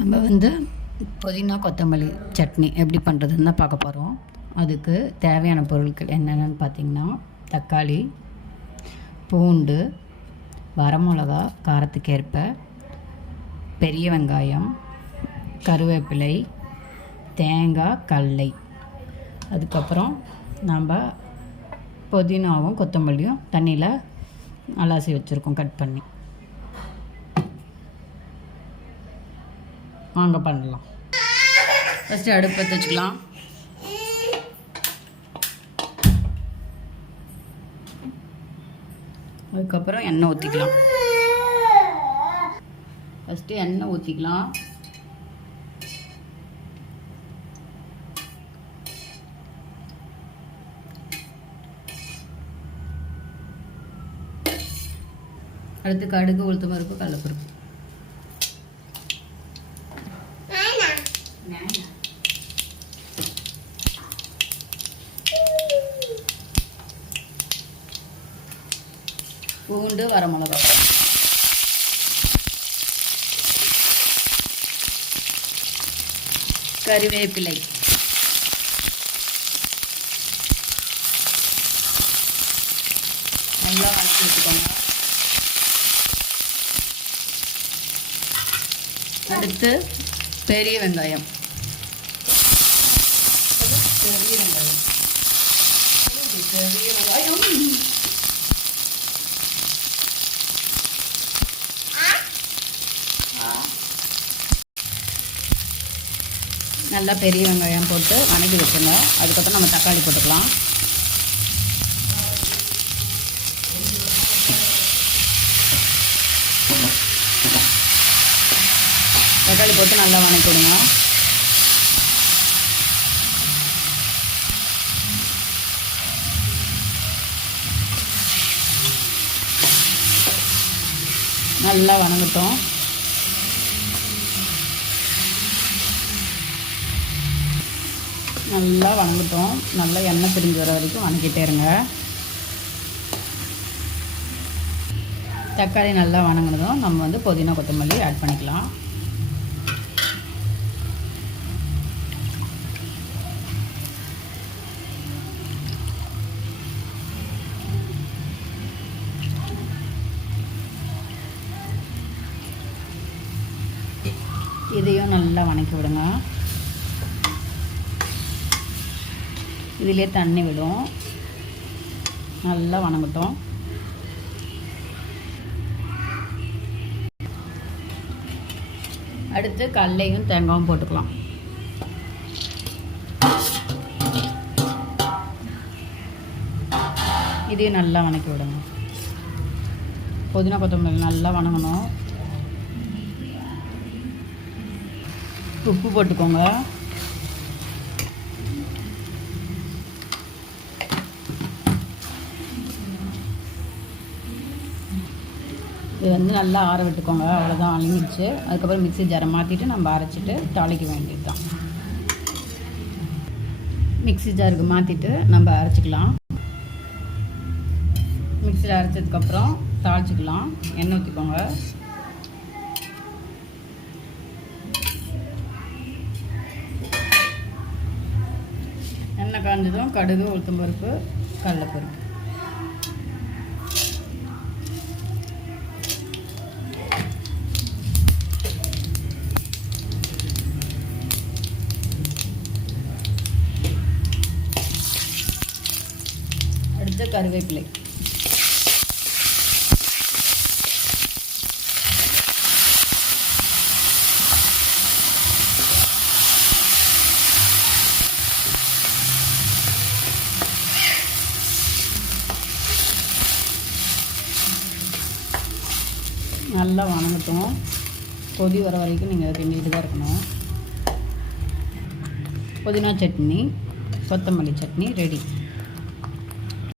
நம்ம வந்து புதினா கொத்தமல்லி சட்னி எப்படி பண்ணுறதுன்னு தான் பார்க்க போகிறோம் அதுக்கு தேவையான பொருட்கள் என்னென்னு பார்த்தீங்கன்னா தக்காளி பூண்டு வரமிளகா காரத்துக்கேற்ப பெரிய வெங்காயம் கருவேப்பிலை தேங்காய் கடலை. அதுக்கப்புறம் நம்ம புதினாவும் கொத்தமல்லியும் தண்ணியில் அலாசி வச்சுருக்கோம் கட் பண்ணி. வாங்க பண்ணலாம். ஃபஸ்ட்டு அடுப்பு பற்ற வச்சுக்கலாம். அதுக்கப்புறம் எண்ணெய் ஊற்றிக்கலாம் ஃபஸ்ட்டு எண்ணெய் ஊற்றிக்கலாம் அடுத்து கடுகு உளுத்தம் பருப்பு கடலப்பருப்பு பூண்டு வரமிளகா. கருவேப்பிலை. நல்லா வதக்கி வச்சுக்கோங்க அடுத்து பெரிய வெங்காயம். பெரிய வெங்காயம் பெரிய வெங்காயம் நல்லா பெரிய வெங்காயம் போட்டு வணக்கி வச்சுங்க அதுக்கப்புறம் நம்ம தக்காளி போட்டுக்கலாம். தக்காளி போட்டு நல்லா வணக்கிடுங்க. நல்லா வணங்கட்டும். நல்லா வணங்கட்டும். நல்லா எண்ணெய் பிரிஞ்சு வர வரைக்கும் வணக்கிட்டே இருங்க. தக்காளி நல்லா வணங்கினதும் நம்ம வந்து புதினா கொத்தமல்லி ஆட் பண்ணிக்கலாம். இதையும் நல்லா வணக்கி விடுங்க. இதிலே தண்ணி விடும். நல்லா வணங்கட்டும். அடுத்து கடலையும் தேங்காயும் போட்டுக்கலாம். இதையும் நல்லா வணக்கி விடுங்க. புதினா கொத்தமல்லி நல்லா வணங்கணும். உப்பு போட்டுக்கோங்க. இது வந்து நல்லா ஆற விட்டுக்கோங்க. அவ்வளோதான் அழிஞ்சிச்சு அதுக்கப்புறம் மிக்ஸி ஜாரை மாற்றிட்டு நம்ம அரைச்சிட்டு தாளிக்க வேண்டியது தான் மிக்ஸி ஜாருக்கு மாற்றிட்டு நம்ம அரைச்சிக்கலாம். மிக்சியில் அரைச்சதுக்கப்புறம் தாளிச்சிக்கலாம். எண்ணெய் ஊற்றிக்கோங்க எண்ணெய் காஞ்சதும் கடுகு உளுத்தம் பருப்பு கடலைப்பருப்பு. அடுத்து கருவேப்பிலை. நல்லா வணங்கட்டும். கொதி வர வரைக்கும் நீங்கள் கிண்டிட்டு தான் இருக்கணும். புதினா சட்னி கொத்தமல்லி சட்னி ரெடி.